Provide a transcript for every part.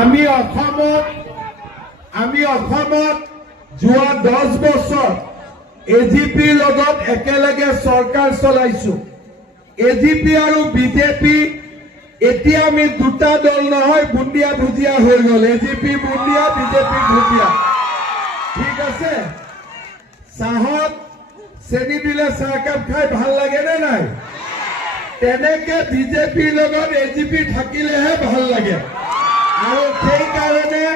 আমি অসমত যোৱা 10 বছৰ এজিপিৰ লগত একেলগে চৰকাৰ চলাইছো। এজিপি আৰু বিজেপি এতিয়া আমি দুটা দল নহয়, বুন্দিয়া ভুজিয়া হৈ গ'ল। এজিপি বুন্দিয়া, বিজেপি ভুজিয়া। ঠিক আছে, চাহত চেনি দিলে চাহকাপ খাই ভাল লাগে নে নাই? তেনেকে বিজেপিৰ লগত এজিপি থাকিলেহে ভাল লাগে। আৰু সেইকাৰণে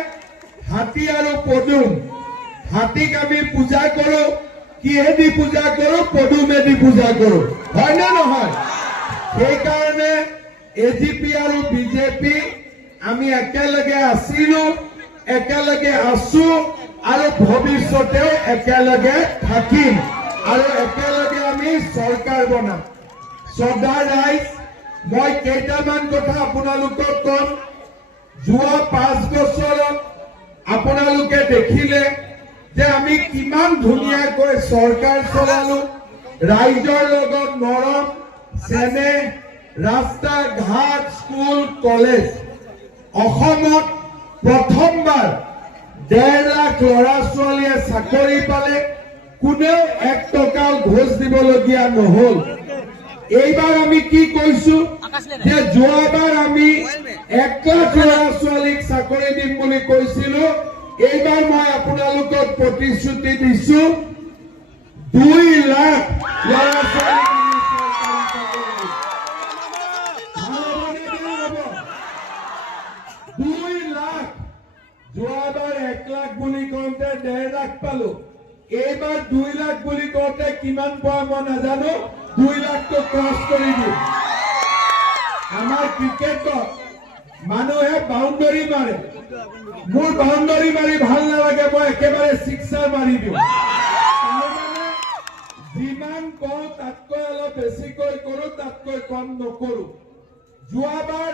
হাতী আৰু পদুম, হাতীক আমি পূজা কৰো, কিহেদি পূজা কৰো? পদুমেদি পূজা কৰো, হয় নে নহয়? সেইকাৰণে এজিপি আৰু বিজেপি আমি একেলগে আছিলো, একেলগে আছো আৰু ভৱিষ্যতেও একেলগে থাকিম আৰু একেলগে আমি চৰকাৰ বনাম। শ্ৰদ্ধা ৰাইজ, মই কেইটামান কথা আপোনালোকক কম। যোৱা 5 বছৰত আপোনালোকে দেখিলে যে আমি কিমান ধুনীয়াকৈ চৰকাৰ চলালো, ৰাইজৰ লগত নৰম চেনেহ, ৰাস্তা ঘাট, স্কুল কলেজ। অসমত প্ৰথমবাৰ 1.5 লাখ ল'ৰা ছোৱালীয়ে চাকৰি পালে, কোনেও 1 টকাও ঘোষ দিবলগীয়া নহল। এইবাৰ আমি কি কৈছো যে যোৱাবাৰ আমি 1 লাখ ল'ৰা ছোৱালীক চাকৰি দিম বুলি কৈছিলো। এইবাৰ মই আপোনালোকক প্ৰতিশ্ৰুতি দিছো 2 লাখ ল'ৰা ছোৱালীক যোৱাবাৰ 1 লাখ বুলি কওঁতে 1.5 লাখ পালো। এইবাৰ 2 লাখ বুলি কওঁতে কিমান পোৱা মই নাজানো, 2 লাখটো ক্ৰছ কৰি দিম। আমাৰ ক্ৰিকেটত মানুহে বাউণ্ডাৰী মাৰে, মোৰ বাউণ্ডাৰী মাৰি ভাল নালাগে, মই একেবাৰে ছিক্সাৰ মাৰি দিওঁ। যিমান কওঁ তাতকৈ অলপ বেছিকৈ কৰো, তাতকৈ কম নকৰো। যোৱাবাৰ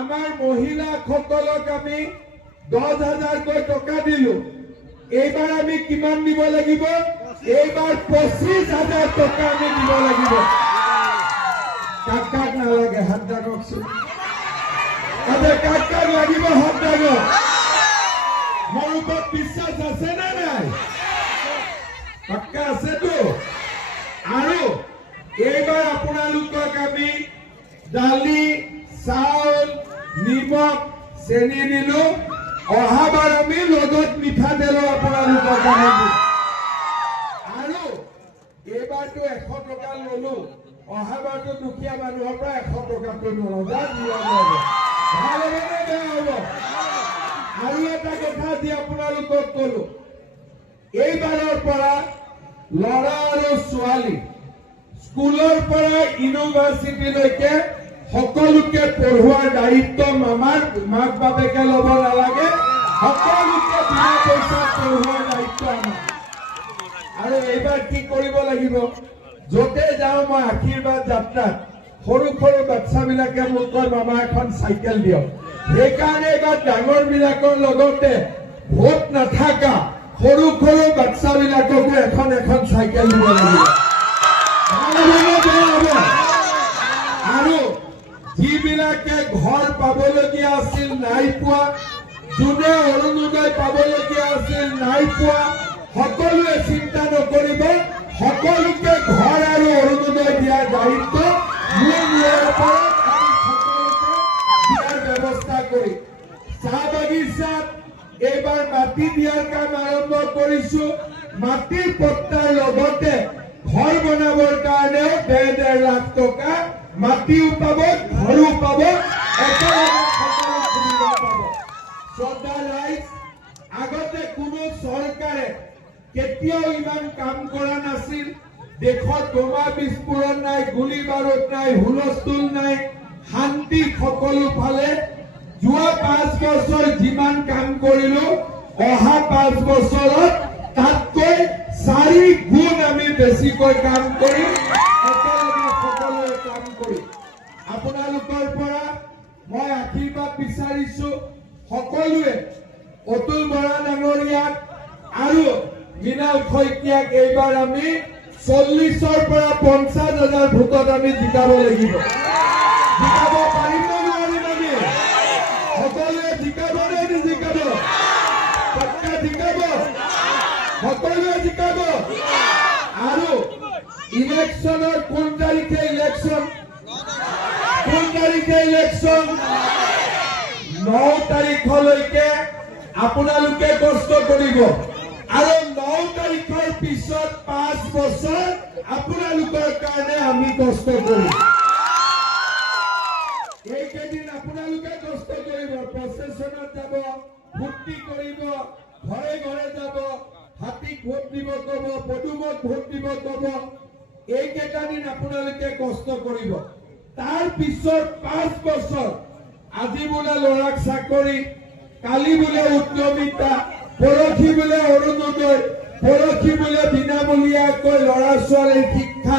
আমাৰ মহিলাসকলক আমি 10,000কৈ টকা দিলো। এইবাৰ আমি কিমান দিব লাগিব? এইবাৰ 25,000 টকা আমি দিব লাগিব। কাক কাক নালাগে হাত দাঙকচোন। কাক কাক লাগিব হাত দাঙক। মোৰ ওপৰত বিশ্বাস আছে নে নাই? পাক্কা আছেতো? আৰু এইবাৰ আপোনালোকক আমি দালি, চাউল, নিমখ, চেনি দিলো। অহাবাৰ আমি লগত মিঠাতেলো আপোনালোকক আমি দিম। আৰু এইবাৰতো 100 টকা ললো, অহাবাৰতো দুখীয়া মানুহৰ পৰা 100 টকাটো নলওঁ। ভাল হ'ব নে বেয়া হ'ব? আৰু এটা কথা দি আপোনালোকক কলো, এইবাৰৰ পৰা ল'ৰা আৰু ছোৱালী স্কুলৰ পৰা ইউনিভাৰ্চিটিলৈকে সকলোকে পঢ়োৱাৰ দায়িত্ব আমাৰ মাক বাপেকে ল'ব নালাগে। সকলোকে বিনা পইচাত পঢ়োৱাৰ দায়িত্ব আমাৰ। আৰু এইবাৰ কি কৰিব লাগিব? য'তে যাওঁ মই আশীৰ্বাদ যাত্ৰাত সৰু সৰু বাচ্চাবিলাকে মোক কয় মামা এখন চাইকেল দিয়ক। সেইকাৰণে এইবাৰ ডাঙৰ বিলাকৰ লগতে ভোট নাথাকা সৰু সৰু বাচ্চাবিলাককো এখন এখন চাইকেল দিব লাগিব। আৰু যিবিলাকে ঘৰ পাবলগীয়া আছিল নাই পোৱা, যোনে অৰুণোদয় পাবলগীয়া আছিল নাই পোৱা, সকলোৱে চিন্তা নকৰিব। সকলোকে ঘৰ আৰু অৰুণোদয় দিয়াৰ দায়িত্ব মোৰ ওপৰত আমি সকলোকে দিয়াৰ ব্যৱস্থা কৰি চাহ বাগিচাত এইবাৰ মাটি দিয়াৰ কাম আৰম্ভ কৰিছো। মাটিৰ পট্টাৰ লগতে ঘৰ বনাবৰ কাৰণেও 1.5 লাখ টকা মাটিও পাব, ঘৰো পাব, একেলগে সকলো সুবিধা পাব। শ্ৰদ্ধা ৰাইজ, আগতে কোনো চৰকাৰে কেতিয়াও ইমান কাম কৰা নাছিল। দেশত বোমা বিস্ফোৰণ নাই, গুলী বাৰুদ নাই, হুলস্থুল নাই, শান্তি সকলো ফালে। যোৱা 5 বছৰ যিমান কাম কৰিলো, অহা 5 বছৰত তাতকৈ 4 গুণ আমি বেছিকৈ কাম কৰিম। একেলগে সকলোৱে কাম কৰিম। আপোনালোকৰ পৰা মই আশীৰ্বাদ বিচাৰিছো। সকলোৱে অতুল বৰা ডাঙৰীয়াক আৰু মৃণাল শইকীয়াক এইবাৰ আমি 40ৰ পৰা 50,000 ভোটত আমি জিকাব লাগিব। জিকাব পাৰিম নে নোৱাৰিম? আমি সকলোৱে জিকাব সকলোৱে জিকাব আৰু ইলেকশ্যনৰ কোন তাৰিখে ইলেকশ্যন 9 তাৰিখলৈকে আপোনালোকে কষ্ট কৰিব আৰু 9 তাৰিখৰ পিছত 5 বছৰ আপোনালোকৰ কাৰণে আমি কষ্ট কৰিম। এইকেইদিন আপোনালোকে কষ্ট কৰিব, প্ৰচেছনত যাব, ফূৰ্তি কৰিব, ঘৰে ঘৰে যাব, হাতীক ভোট দিব কব, পদুমক ভোট দিব কব। এইকেইটা দিন আপোনালোকে কষ্ট কৰিব। তাৰ পিছত 5 বছৰ আজি বোলে ল'ৰাক চাকৰি, কালি বোলে উদ্যমিতা, পৰহি বোলে অৰুণোদয়, পৰহি বোলে বিনামূলীয়াকৈ ল'ৰা ছোৱালীৰ শিক্ষা,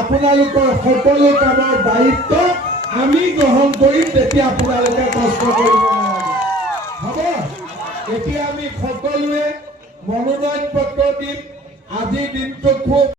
আপোনালোকৰ সকলো কামৰ দায়িত্ব আমি গ্ৰহণ কৰিম। তেতিয়া আপোনালোকে কষ্ট কৰিব নালাগে, হ'ব? এতিয়া আমি সকলোৱে মনোনয়ন পত্ৰ দিম। আজিৰ দিনটো খুব